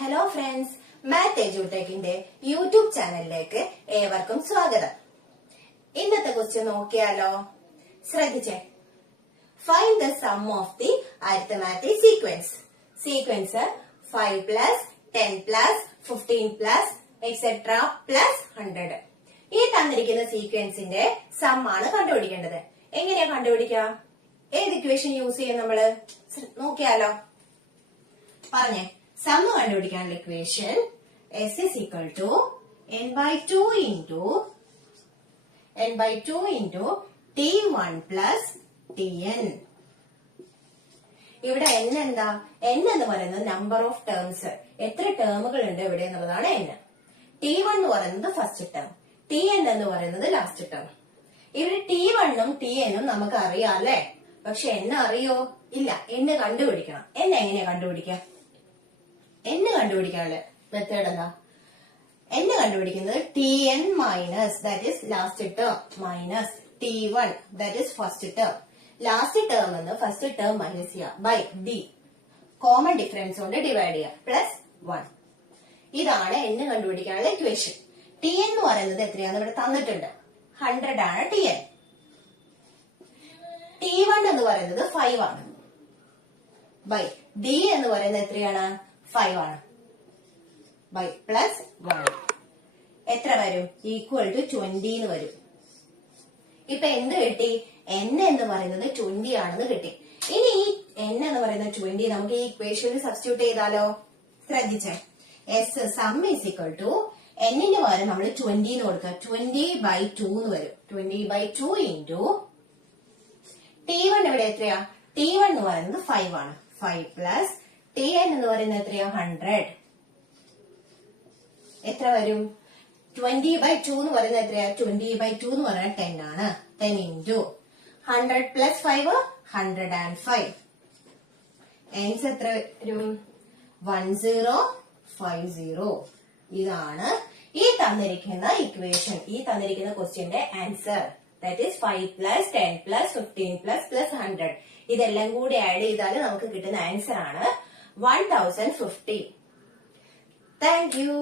Hello friends, math എജ്യൂടെക്കിന്റെ YouTube ചാനലിലേക്ക് ഏവർക്കും സ്വാഗതം. ഇന്നത്തെ ക്വസ്റ്റ്യൻ നോക്കിയാലോ? ശ്രദ്ധിച്ചേ. Find the sum of the arithmetic sequence. Sequence 5 plus 10 plus 15 plus etcetera plus 100. ഈ തന്നിരിക്കുന്ന സീക്വൻസിന്റെ സം ആണ് കണ്ടുപിടിക്കേണ്ടത്. എങ്ങനെയാ കണ്ടുപിടിക്കുക? ഏത് ഇക്വേഷൻ യൂസ് ചെയ്യും നമ്മള്? നോക്കിയാലോ? പറഞ്ഞേ. സം കണ്ടുപിടിക്കാനുള്ള equation s is equal to n by 2 into t1 plus tn. ഇവിടെ n എന്താ? n എന്ന് പറയുന്നത് നമ്പർ ഓഫ് ടേംസ്, എത്ര ടേമുകൾ ഉണ്ട് ഇവിടെ എന്നുള്ളതാണ് n. t1 എന്ന് പറയുന്നത് ഫസ്റ്റ് ടേം, tn എന്ന് പറയുന്നത് ലാസ്റ്റ് ടേം. ഇവിടെ t1 ഉം tn ഉം നമുക്ക് അറിയാം അല്ലെ? പക്ഷെ n അറിയോ? ഇല്ല. n കണ്ടുപിടിക്കണം. n എങ്ങനെയാ കണ്ടുപിടിക്കുക? n കണ്ടുപിടിക്കാനുള്ള മെത്തേഡ് എന്താ? n കണ്ടുപിടിക്കുന്നത് tn minus that is last term minus t1 that is first term. Last term എന്ന് ഫസ്റ്റ് ടേം മൈനസ് ചെയ്യുക ബൈ d, കോമൺ ഡിഫറൻസ് കൊണ്ട് ഡിവൈഡ് ചെയ്യുക പ്ലസ് 1. ഇതാണ് n കണ്ടുപിടിക്കാനുള്ള ഇക്വേഷൻ. tn എന്ന് പറയുന്നത് എത്രയാന്ന് ഇവിടെ തന്നിട്ടുണ്ട്, 100 ആണ് tn. t1 എന്ന് പറയുന്നത് 5 ആണ് ബൈ d എന്ന് പറയുന്നത് എത്രയാണ്? 5 ആണ് ബൈ പ്ലസ് 1. എത്ര വരും? ഈക്വൽ ടു 20 എന്ന് വരും. ഇപ്പൊ എന്ത് കിട്ടി? n എന്ന് പറയുന്നത് 20 ആണെന്ന് കിട്ടി. ഇനി ഈ n എന്ന് പറയുന്നത് 20 നമുക്ക് ഈ ഇക്വേഷനിൽ സബ്സ്റ്റിറ്റ്യൂട്ട് ചെയ്താലോ? ശ്രദ്ധിച്ചേ. s sum is equal to n ന് പകരം നമ്മൾ 20 എന്ന് കൊടുക്കുക. 20 by 2 എന്ന് വരും. 20 by 2 ഇൻറ്റു t1 ഇവിടെ എത്രയാ? t1 എന്ന് പറയുന്നത് 5 ആണ്. 5 പ്ലസ് tn എന്ന് പറയുന്നത് എത്രയാ? 100. എത്ര വരും? 20 by 2 എന്ന് പറയുന്നത് എത്രയാ? 20 by 2 എന്ന് പറയുന്നത് 10 ആണ്. 10 ഇൻറ്റു 100 പ്ലസ് 5 105. ആൻസർ എത്ര വരും? 1050. ഇതാണ് ഈ തന്നിരിക്കുന്ന ഇക്വേഷൻ, ഈ തന്നിരിക്കുന്ന ക്വസ്റ്റ്യന്റെ answer. That is 5 plus 10 plus 15 plus 100. ഇതെല്ലാം കൂടി ആഡ് ചെയ്താൽ നമുക്ക് കിട്ടുന്ന ആൻസർ ആണ് 1050. Thank you.